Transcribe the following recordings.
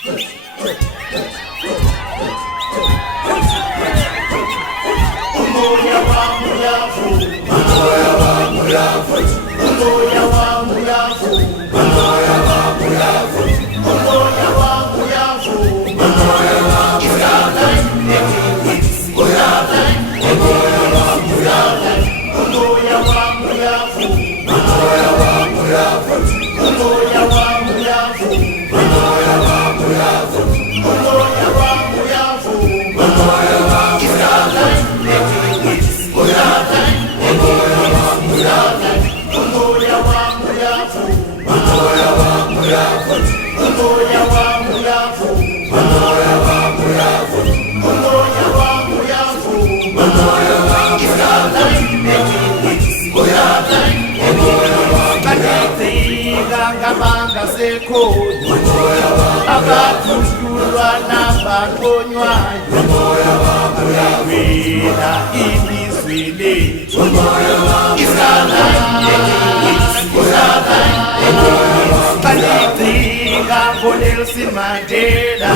Umoja wangu yavu, umoja wangu yavu, umoja wangu yavu, umoja wangu yavu, umoja wangu yavu, umoja wangu yavu, umoja wangu yavu, umoja wangu yavu, umoja wangu yavu, umoja wangu yavu, umoja wangu yavu, umoja wangu yavu, umoja wangu yavu. Ngabanga sekhona abathulwa nabakonywayo wena ilizwe lethu isala kanidinga ngoNelson Mandela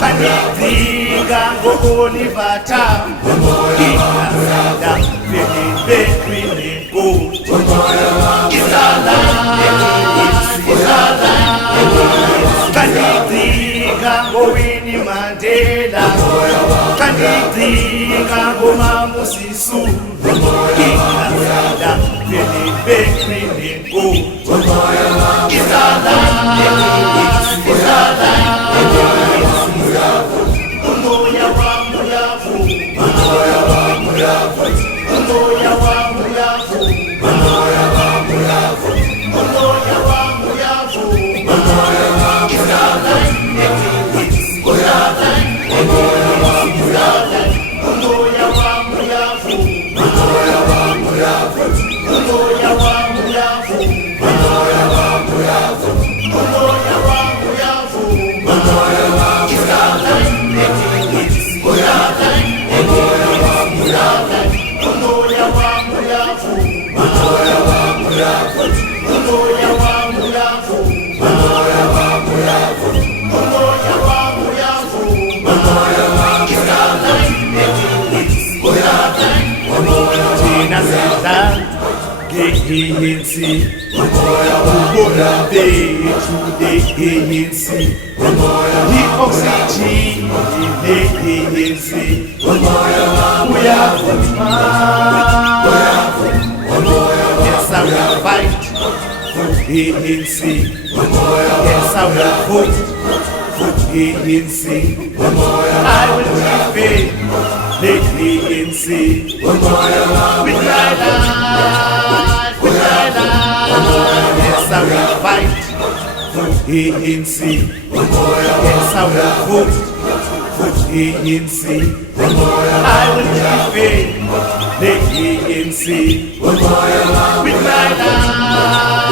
kanidinga ngo-Oliver Tambo ingasala belibekweni nkosi isala kanidinga ngoWinnie Mandela kanidinga ngoMamusi Sulu ingasala belibekweni nkosi isala umoya wangu yavu, umoya wangu yavu, umoya wangu yavu, umoya wangu yavu, umoya wangu yavu, umoya wangu yavu, umoya wangu yavu, umoya wangu yavu, umoya wangu yavu, umoya wangu yavu, umoya wangu yavu, umoya wangu yavu, umoya wangu yavu. ANC, uboya bethu le-ANC, i-oxygen le-ANC, uyavuma, yes I will fight for ANC, yes I will vote for ANC, I will defend the ANC with my life. Yes, I will fight for ANC. Yes, I will vote for ANC. I will defend the ANC with my life.